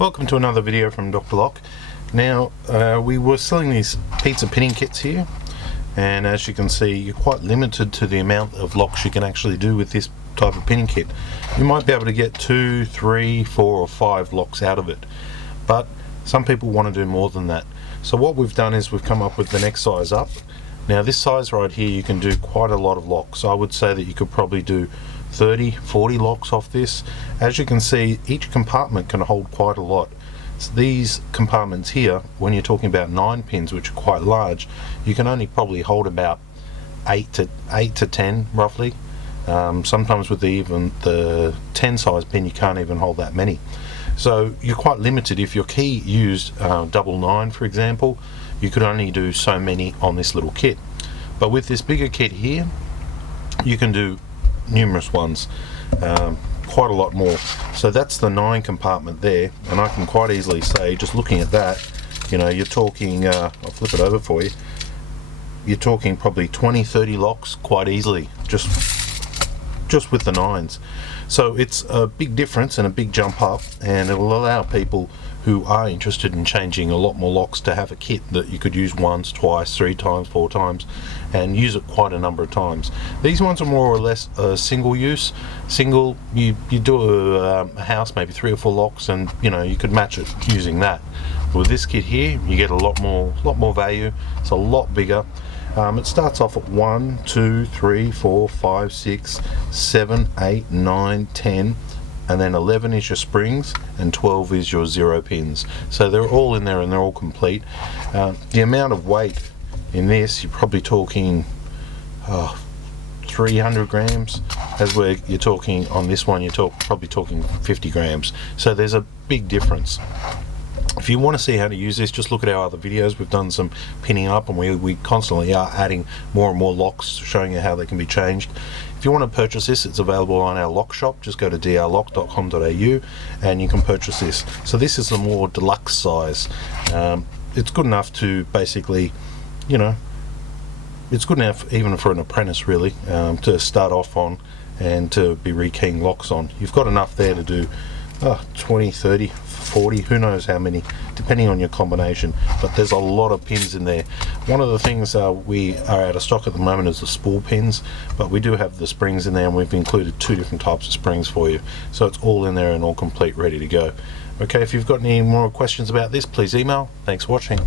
Welcome to another video from Dr. Lock. Now we were selling these pizza pinning kits here, and as you can see you're quite limited to the amount of locks you can actually do with this type of pinning kit. You might be able to get 2, 3, 4 or 5 locks out of it, but some people want to do more than that. So what we've done is we've come up with the next size up. Now this size right here you can do quite a lot of locks. I would say that you could probably do 30, 40 locks off this. As you can see, each compartment can hold quite a lot. So these compartments here, when you're talking about 9 pins, which are quite large, you can only probably hold about 8 to 10 roughly. Sometimes with even the 10 size pin you can't even hold that many. So you're quite limited. If your key used double 9 for example, you could only do so many on this little kit. But with this bigger kit here, you can do numerous ones, quite a lot more. So that's the 9 compartment there, and I can quite easily say, just looking at that, you know, you're talking, I'll flip it over for you, you're talking probably 20-30 locks quite easily, just with the 9s. So it's a big difference and a big jump up, and it will allow people who are interested in changing a lot more locks to have a kit that you could use once, twice, 3 times, 4 times, and use it quite a number of times. These ones are more or less single use. Single, you do a house, maybe 3 or 4 locks, and you know, you could match it using that. With this kit here, you get a lot more value. It's a lot bigger. It starts off at 1, 2, 3, 4, 5, 6, 7, 8, 9, 10, and then 11 is your springs and 12 is your 0 pins. So they're all in there and they're all complete. The amount of weight in this, you're probably talking 300 grams, as where you're talking on this one, you're probably talking 50 grams. So there's a big difference. If you want to see how to use this, just look at our other videos. We've done some pinning up, and we constantly are adding more and more locks, showing you how they can be changed. If you want to purchase this, it's available on our lock shop. Just go to drlock.com.au and you can purchase this. So this is the more deluxe size. It's good enough to basically, you know, it's good enough even for an apprentice really, to start off on and to be rekeying locks on. You've got enough there to do 20, 30, 40, who knows how many, depending on your combination, but there's a lot of pins in there. One of the things we are out of stock at the moment is the spool pins, but we do have the springs in there, and we've included 2 different types of springs for you, so it's all in there and all complete, ready to go. Okay, if you've got any more questions about this, please email. Thanks for watching.